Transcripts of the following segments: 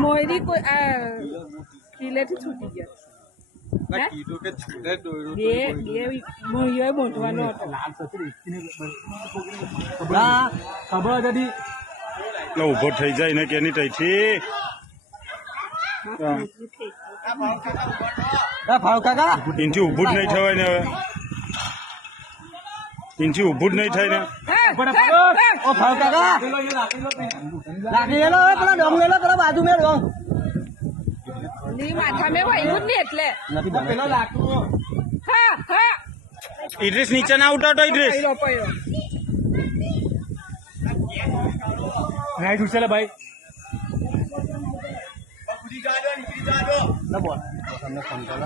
મોયરી કોઈ કિલેથી છૂટી ગયા મોટવાનો ખબર હતી ઉભો થઈ જાય ને કેની તઈથી ભાવ કાકા ઇનથી ઊભું જ નહીં થવાય ને હવે ઇનથી ઊભું જ નહીં થાય ને ઓ ભાવ કાકા રાખી લેલો પેલા ડોંગ લેલો પેલા બાજુ મેં ડોંગ માથા મેં વાયું જ નહીં એટલે પેલો લાકડો હા હા ઇડ્રીસ નીચે ના ઉતારતો ઇડ્રીસ રાઈટ ઉછેલે ભાઈ તમને ફોન કરો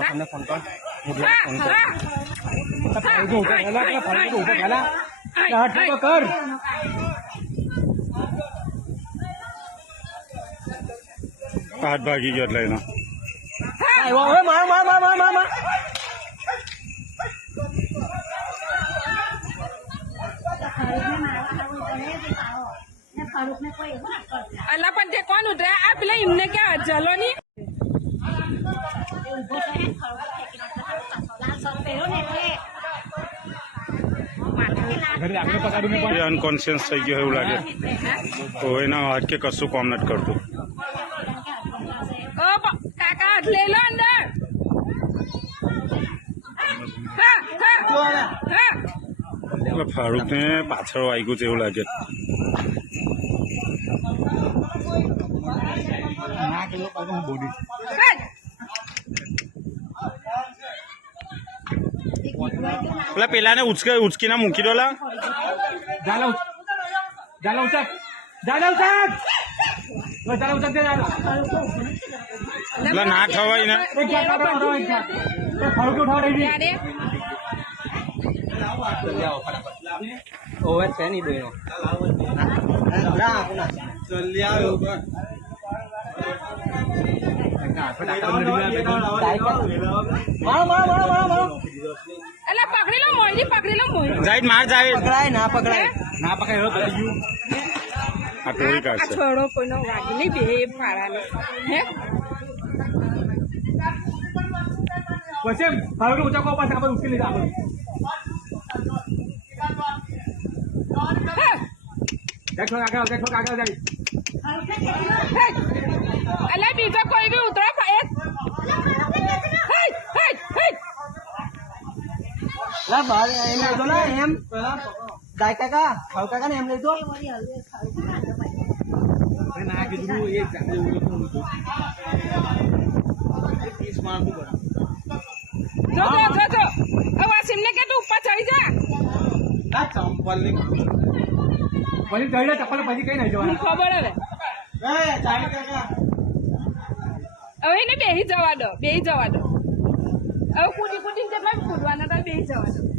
તમને ફોન કરો કર હાથ ભાગી ગયો એટલે એનો માર માર માર માર માર માર અલ્લા પણ તે કોણ ઉતરે આ પેલા એમને ક્યાં ચલો ની અનકોન્શિયસ થઈ ગયો એવું લાગે તો એના હાથ કે કશું કામ નથી કરતું કાકા હાથ લઈ લો અંદર ફારૂક ને પાછળ વાગ્યું છે એવું લાગે પેલા ને ઉચકીને મૂકી દો લા ના ખવાય ને ઓવે છે નહીં બે પકડી લો મોયરી પકડી લો મોયરી જાઈડ માર જાય પકડાય ના પકડાય આ ટોળી કાઢશે છોડો કોઈનો વાગી નહીં બે ફાળાને હે પછી ભાવ ઊંચા કો પાછા આપણે ઉકેલી લીધા આપણે દેખો કાકા જાય અલ્યા બીજો કોઈ બી ઉતરો લા બહાર એમ લઈ દો ને એમ જાય કાકા ભાવ કાકા ને એમ લઈ દો ના કીધું એ જો વાસીમ ને કે તું ઉપર ચડી જા ચંપલ ની પછી ચડી ચપ્પલ પછી કઈ નહીં જવાનું ખબર હવે હવે એને બેહી જવા દો હવે કૂદી કૂદીને જેટલા કૂદવાના હતા બેહી જવા દો